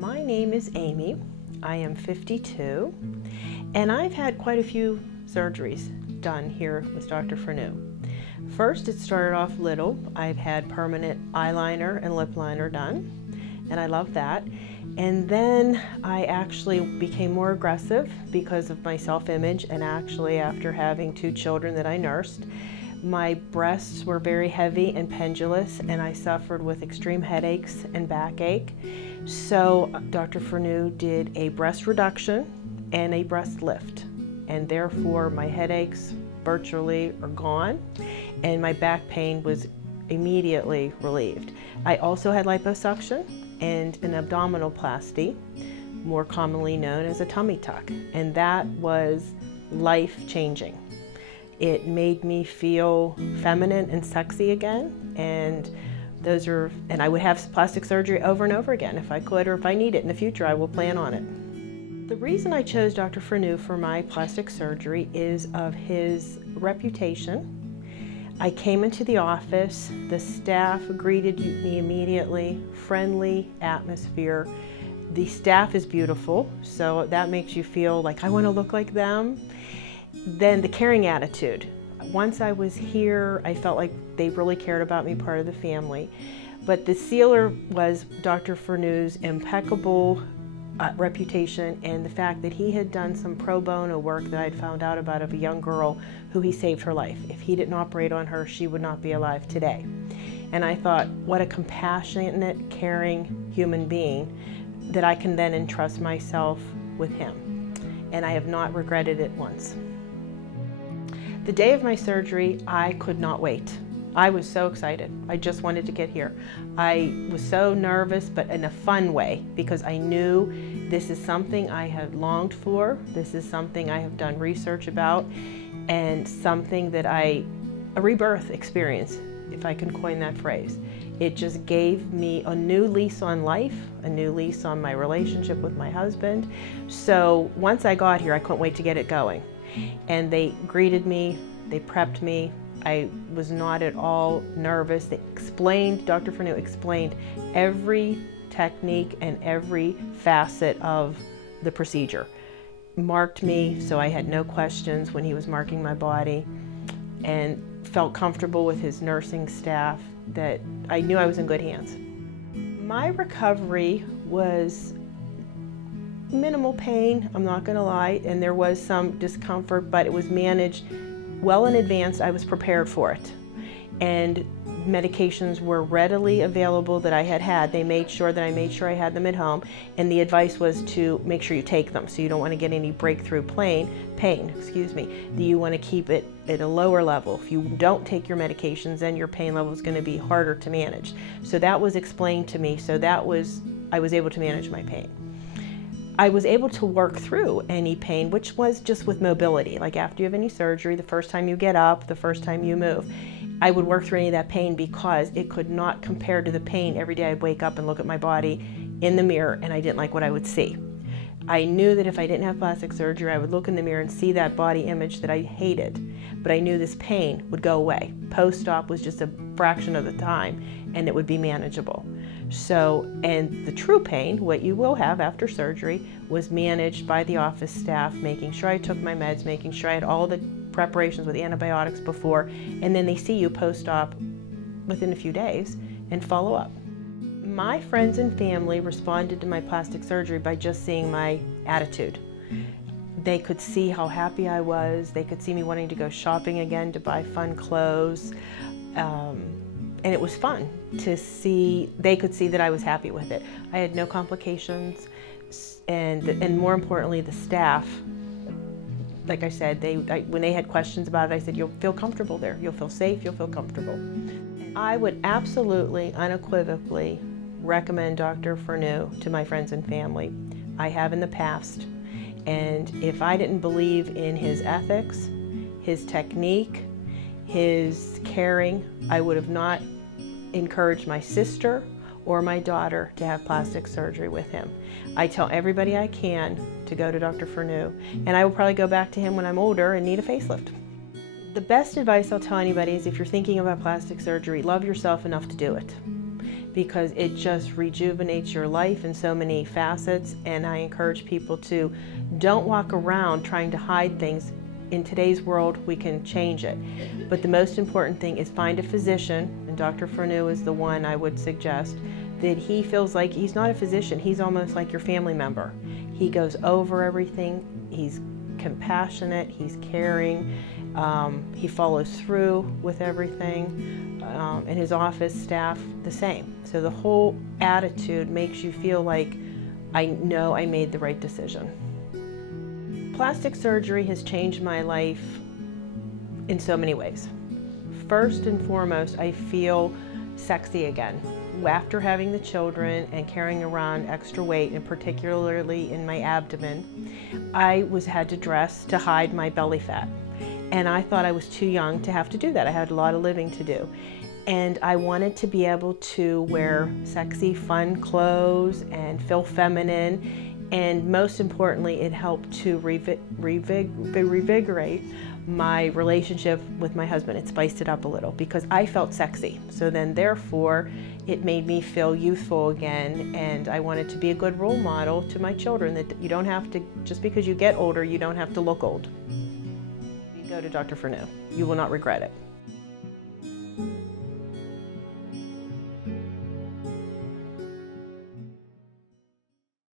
My name is Amy. I am 52, and I've had quite a few surgeries done here with Dr. Fernau. First, it started off little. I've had permanent eyeliner and lip liner done, and I love that. And then I actually became more aggressive because of my self-image, and actually after having 2 children that I nursed, my breasts were very heavy and pendulous, and I suffered with extreme headaches and backache. So Dr. Fernau did a breast reduction and a breast lift, and therefore my headaches virtually are gone, and my back pain was immediately relieved. I also had liposuction and an abdominoplasty, more commonly known as a tummy tuck, and that was life-changing. It made me feel feminine and sexy again, and I would have plastic surgery over and over again if I could, or if I need it in the future, I will plan on it. The reason I chose Dr. Fernau for my plastic surgery is of his reputation. I came into the office, the staff greeted me immediately, friendly atmosphere. The staff is beautiful, so that makes you feel like I want to look like them. Then the caring attitude. Once I was here, I felt like they really cared about me, part of the family. But the sealer was Dr. Fernau's impeccable reputation, and the fact that he had done some pro bono work that I'd found out about of a young girl who he saved her life. If he didn't operate on her, she would not be alive today. And I thought, what a compassionate, caring human being that I can then entrust myself with him. And I have not regretted it once. The day of my surgery, I could not wait. I was so excited. I just wanted to get here. I was so nervous, but in a fun way, because I knew this is something I had longed for. This is something I have done research about, and something that a rebirth experience, if I can coin that phrase. It just gave me a new lease on life, a new lease on my relationship with my husband. So once I got here, I couldn't wait to get it going. And they greeted me, they prepped me. I was not at all nervous. Dr. Fernau explained every technique and every facet of the procedure. Marked me so I had no questions when he was marking my body, and felt comfortable with his nursing staff, that I knew I was in good hands. My recovery was minimal pain, I'm not going to lie, and there was some discomfort, but it was managed well in advance. I was prepared for it, and medications were readily available that I had. They made sure that I had them at home, and the advice was to make sure you take them, so you don't want to get any breakthrough pain. You want to keep it at a lower level. If you don't take your medications, then your pain level is going to be harder to manage. So that was explained to me, so I was able to manage my pain. I was able to work through any pain, which was just with mobility. Like after you have any surgery, the first time you get up, the first time you move, I would work through any of that pain, because it could not compare to the pain every day I'd wake up and look at my body in the mirror and I didn't like what I would see. I knew that if I didn't have plastic surgery, I would look in the mirror and see that body image that I hated, but I knew this pain would go away. Post-op was just a fraction of the time, and it would be manageable. So, and the true pain, what you will have after surgery, was managed by the office staff, making sure I took my meds, making sure I had all the preparations with antibiotics before, and then they see you post-op within a few days and follow up. My friends and family responded to my plastic surgery by just seeing my attitude. They could see how happy I was. They could see me wanting to go shopping again to buy fun clothes. And it was fun to see, they could see that I was happy with it. I had no complications, and more importantly, the staff, like I said, when they had questions about it, I said, you'll feel comfortable there. You'll feel safe, you'll feel comfortable. I would absolutely, unequivocally recommend Dr. Fernau to my friends and family. I have in the past, and if I didn't believe in his ethics, his technique, his caring, I would have not encouraged my sister or my daughter to have plastic surgery with him. I tell everybody I can to go to Dr. Fernau, and I will probably go back to him when I'm older and need a facelift. The best advice I'll tell anybody is, if you're thinking about plastic surgery, love yourself enough to do it. because it just rejuvenates your life in so many facets, and I encourage people to don't walk around trying to hide things. In today's world, we can change it. But the most important thing is find a physician, and Dr. Fernau is the one I would suggest, that he feels like he's not a physician, he's almost like your family member. He goes over everything, he's compassionate, he's caring, he follows through with everything, and his office staff the same. So the whole attitude makes you feel like, I know I made the right decision. Plastic surgery has changed my life in so many ways. First and foremost, I feel sexy again. After having the children and carrying around extra weight, and particularly in my abdomen, I had to dress to hide my belly fat. And I thought I was too young to have to do that. I had a lot of living to do. And I wanted to be able to wear sexy, fun clothes and feel feminine. And most importantly, it helped to revigorate my relationship with my husband. It spiced it up a little because I felt sexy. So then therefore, it made me feel youthful again, and I wanted to be a good role model to my children, that you don't have to, just because you get older, you don't have to look old. You go to Dr. Fernau. You will not regret it.